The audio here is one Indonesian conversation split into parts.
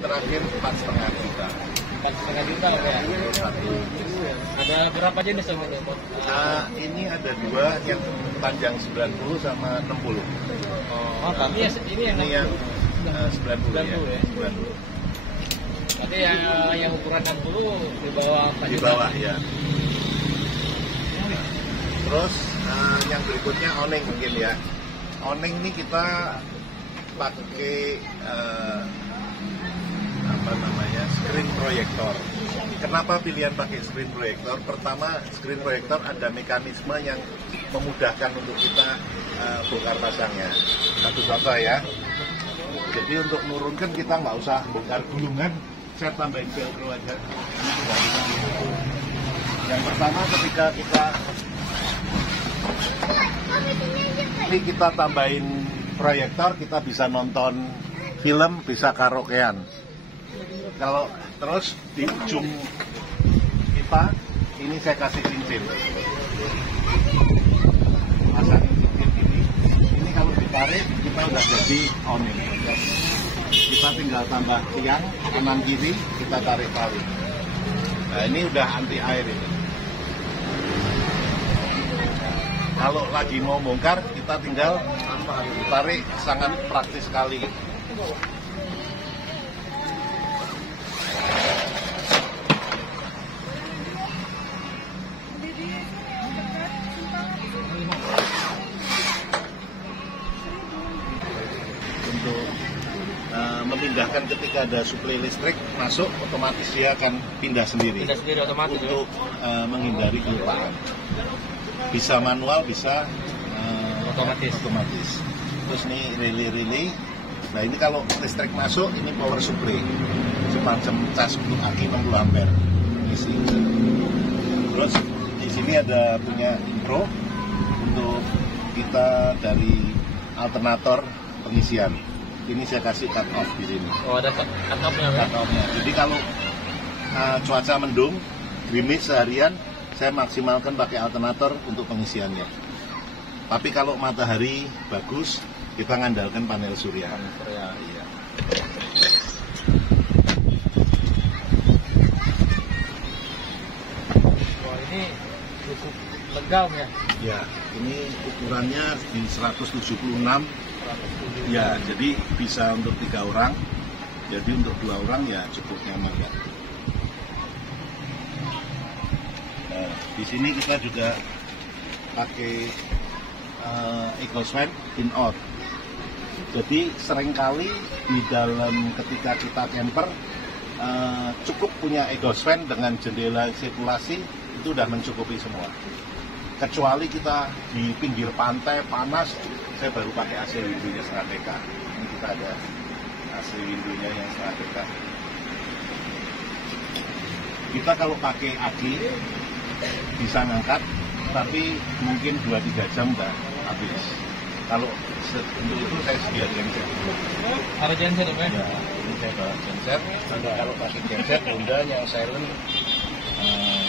terakhir 4,5 juta. 4,5 juta ya. Ada berapa jenis Om ini? Ini ada dua, yang panjang 90 sama 60. Oh, tapi ini yang 90 ya. 90. Berarti yang ukuran 60 di bawah 4 Di juta. bawah ya. Terus yang berikutnya Oneng mungkin ya. Oneng ini kita pakai screen proyektor. Kenapa pilihan pakai screen proyektor? Pertama, screen proyektor ada mekanisme yang memudahkan untuk kita bongkar pasangnya. Satu contoh ya. Jadi untuk nurunkan kita nggak usah bongkar gulungan, saya tambahin velcro aja. Yang pertama ketika kita tambahin proyektor, kita bisa nonton film, bisa karaokean. Kalau terus di ujung kita, ini saya kasih cincin. Pasangin cincin ini kalau ditarik kita udah jadi Oneng. Kita tinggal tambah tiang kanan kiri, kita tarik tali. Nah ini udah anti air ini. Kalau lagi mau bongkar, kita tinggal tarik, sangat praktis sekali. Untuk memindahkan ketika ada suplai listrik masuk, otomatis dia akan pindah sendiri. Pindah sendiri otomatis untuk menghindari kelupaan. Bisa manual, bisa otomatis. Terus nih relay. Nah ini kalau listrik masuk, ini power supply semacam cas untuk aki 60 ampere isi. Terus di sini ada punya intro untuk kita dari alternator pengisian. Ini saya kasih cut off di sini. Oh, ada cut off-nya ya? Cut off-nya. Jadi kalau cuaca mendung, gerimis seharian, saya maksimalkan pakai alternator untuk pengisiannya. Tapi kalau matahari bagus, kita ngandalkan panel surya. Iya. Wah, ini cukup legal ya? Ya, ini ukurannya di 176. Ya, jadi bisa untuk 3 orang. Jadi untuk 2 orang ya cukup nyaman ya. Nah, di sini kita juga pakai exhaust in out. Jadi seringkali di dalam ketika kita camper cukup punya exhaust fan dengan jendela sirkulasi itu udah mencukupi semua. Kecuali kita di pinggir pantai panas, saya baru pakai AC window-nya Strateka. Ini kita ada AC window-nya yang Strateka. Kita kalau pakai AC bisa ngangkat, tapi mungkin 2-3 jam udah habis. Kalau untuk itu saya sedia genset. Ada genset ya? Ya, ini saya bawa genset. Nanti kalau pakai genset, Honda yang silent,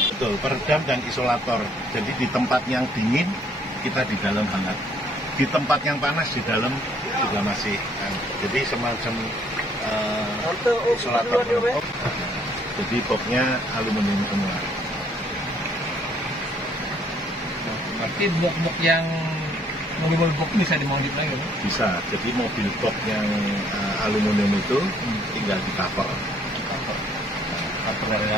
betul, peredam dan isolator. Jadi di tempat yang dingin, kita di dalam hangat. Di tempat yang panas, di dalam juga masih hangat. Jadi semacam isolator. Jadi boxnya aluminium semua. Berarti blok-blok yang mobil box bisa dimodif lagi? Bisa. Jadi mobil box yang aluminium itu tinggal di cover.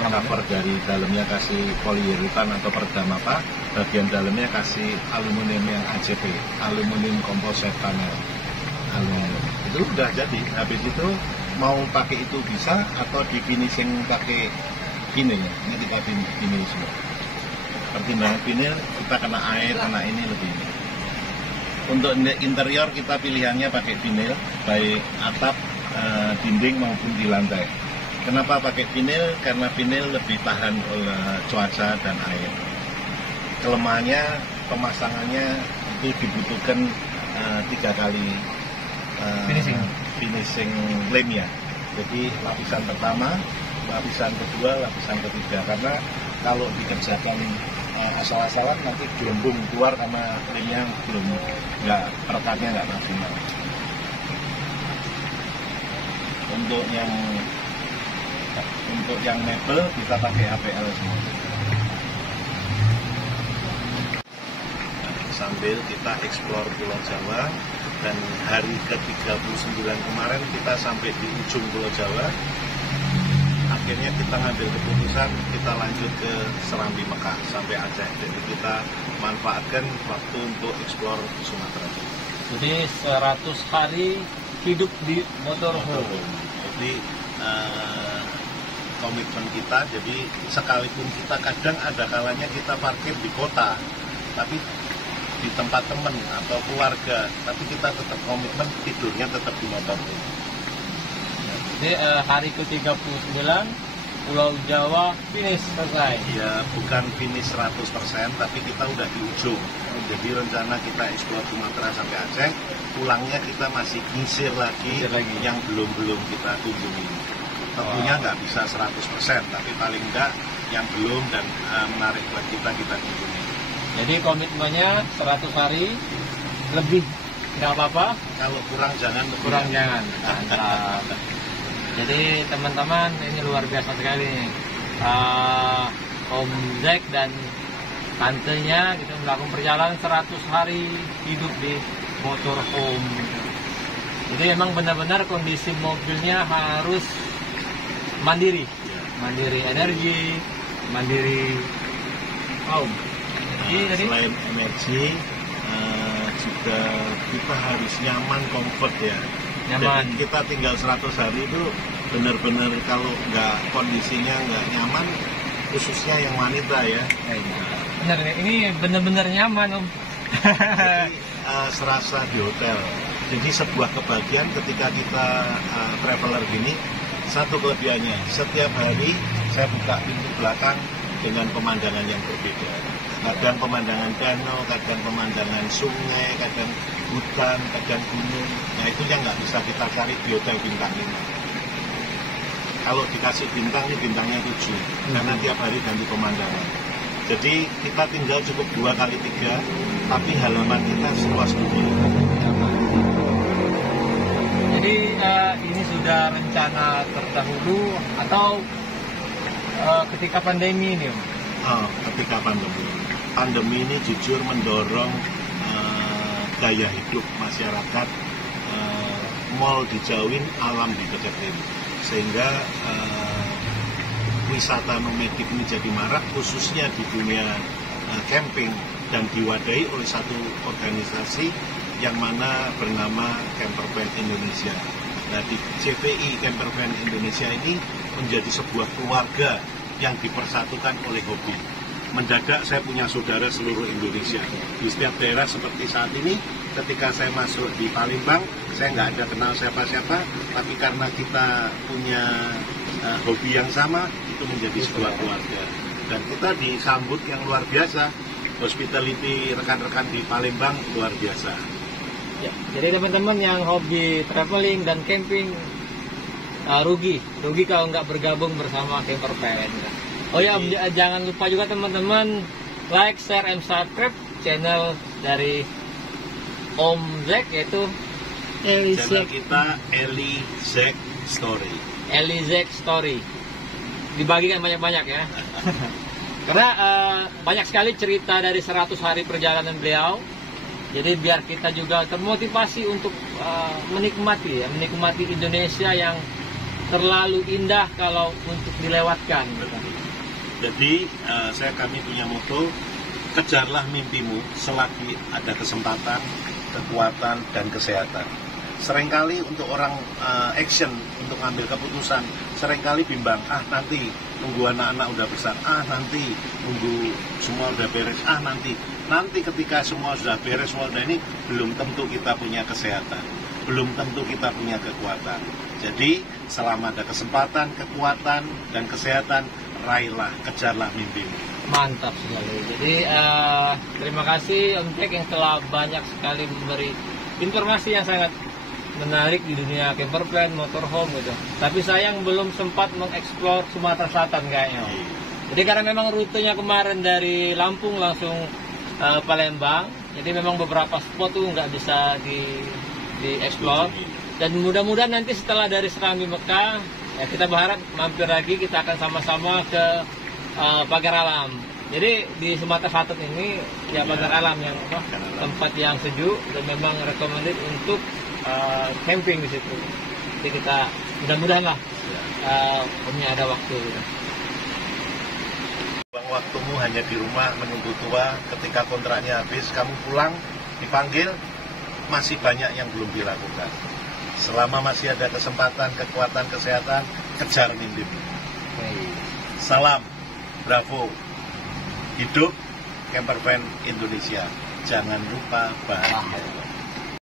Cover dari dalamnya kasih polyurethane atau peredam apa, bagian dalamnya kasih aluminium yang ACP, aluminium composite panel. Aluminium. Itu udah jadi. Habis itu mau pakai itu bisa atau di finishing pakai vinil. Ini kita vinil semua. Pertimbangan vinil kita kena air, kena ini lebih ini. Untuk interior kita pilihannya pakai vinil, baik atap, dinding maupun di lantai. Kenapa pakai vinil? Karena vinil lebih tahan oleh cuaca dan air. Kelemahannya, pemasangannya itu dibutuhkan 3 kali finishing lem-nya. Jadi lapisan pertama, lapisan kedua, lapisan ketiga. Karena kalau dikerjakan asal-asalan nanti gelembung keluar karena lemnya belum perekatnya nggak maksimal. Untuk yang Untuk yang mebel kita pakai APL semua. Sambil kita eksplor Pulau Jawa, dan hari ke-39 kemarin kita sampai di ujung Pulau Jawa. Akhirnya kita ngambil keputusan kita lanjut ke Serambi Mekah sampai Aceh. Jadi kita manfaatkan waktu untuk eksplor Sumatera. Jadi 100 hari hidup di motorhome. Jadi komitmen kita, jadi sekalipun kita kadang ada kalanya kita parkir di kota, tapi di tempat teman atau keluarga, tapi kita tetap komitmen tidurnya tetap di motorhome. Jadi hari ke-39 Pulau Jawa finish selesai. Ya, bukan finish 100%, tapi kita udah di ujung. Jadi rencana kita eksplor Sumatera sampai Aceh, pulangnya kita masih nyisir lagi yang belum kita kunjungi. Tentunya nggak bisa 100%, tapi paling enggak yang belum dan menarik buat kita kunjungi. Jadi komitmennya 100 hari, lebih nggak apa-apa. Kalau kurang jangan. Jadi teman-teman, ini luar biasa sekali nih. Om Zack dan tantenya kita melakukan perjalanan 100 hari hidup di motorhome. Jadi memang benar-benar kondisi mobilnya harus mandiri energi, mandiri kaum. Selain energi, juga kita harus nyaman, comfort ya. Nyaman. Jadi kita tinggal 100 hari itu benar-benar kalau nggak kondisinya nggak nyaman, khususnya yang wanita ya. Benar, ini benar-benar nyaman Om. Jadi serasa di hotel. Jadi sebuah kebahagiaan ketika kita traveler gini. Satu kelebihannya, setiap hari saya buka pintu belakang dengan pemandangan yang berbeda. Kadang pemandangan danau, kadang pemandangan sungai, kadang hutan, kadang gunung. Nah itu yang nggak bisa kita cari di hotel bintang 5. Kalau dikasih bintang, ini bintangnya 7. Karena tiap hari ganti pemandangan. Jadi kita tinggal cukup 2 kali 3, tapi halaman kita seluas dunia. Jadi ini sudah rencana terdahulu atau ketika pandemi ini Om? Ketika pandemi ini jujur mendorong gaya hidup masyarakat, mal dijauhin, alam dideketin, sehingga wisata nomadik ini jadi marak, khususnya di dunia camping, dan diwadahi oleh satu organisasi yang mana bernama Campervan Indonesia. Nah, di CVI Campervan Indonesia ini menjadi sebuah keluarga yang dipersatukan oleh hobi. Mendadak saya punya saudara seluruh Indonesia. Di setiap daerah seperti saat ini, ketika saya masuk di Palembang, saya nggak ada kenal siapa-siapa, tapi karena kita punya hobi yang sama, itu menjadi sebuah keluarga. Dan kita disambut yang luar biasa, hospitality rekan-rekan di Palembang luar biasa. Ya, jadi teman-teman yang hobi traveling dan camping, rugi kalau nggak bergabung bersama Campervan. Oh ya, jangan lupa juga teman-teman like, share, and subscribe channel dari Om Zack, yaitu channel kita Eli Zack Story. Eli Zack Story. Dibagikan banyak-banyak ya. Karena banyak sekali cerita dari 100 hari perjalanan beliau. Jadi biar kita juga termotivasi untuk menikmati Indonesia yang terlalu indah kalau untuk dilewatkan. Jadi kami punya moto, kejarlah mimpimu selagi ada kesempatan, kekuatan, dan kesehatan. Seringkali untuk orang action, untuk ngambil keputusan, seringkali bimbang, nanti nunggu anak-anak udah besar, nanti nunggu semua udah beres, nanti ketika semua sudah beres, semua sudah ini, belum tentu kita punya kesehatan, belum tentu kita punya kekuatan. Jadi selama ada kesempatan, kekuatan, dan kesehatan, raihlah, kejarlah mimpimu. Mantap sekali. Jadi terima kasih Om Zack yang telah banyak sekali memberi informasi yang sangat menarik di dunia campervan, motorhome gitu. Tapi sayang belum sempat mengeksplor Sumatera Selatan kayaknya. Jadi karena memang rutenya kemarin dari Lampung langsung Palembang, jadi memang beberapa spot tuh nggak bisa dieksplor. Dan mudah-mudahan nanti setelah dari Serambi Mekah Ya, kita berharap mampir lagi, kita akan sama-sama ke Pagar Alam. Jadi di Sumatera Selatan ini ya Pagar Alam yang tempat yang sejuk dan memang recommended untuk camping di situ. Jadi kita mudah-mudahan lah punya ada waktu. Waktumu hanya di rumah menunggu tua, ketika kontraknya habis kamu pulang dipanggil, masih banyak yang belum dilakukan. Selama masih ada kesempatan, kekuatan, kesehatan, kejar mimpimu. Salam, bravo, hidup Campervan Indonesia. Jangan lupa bahagia.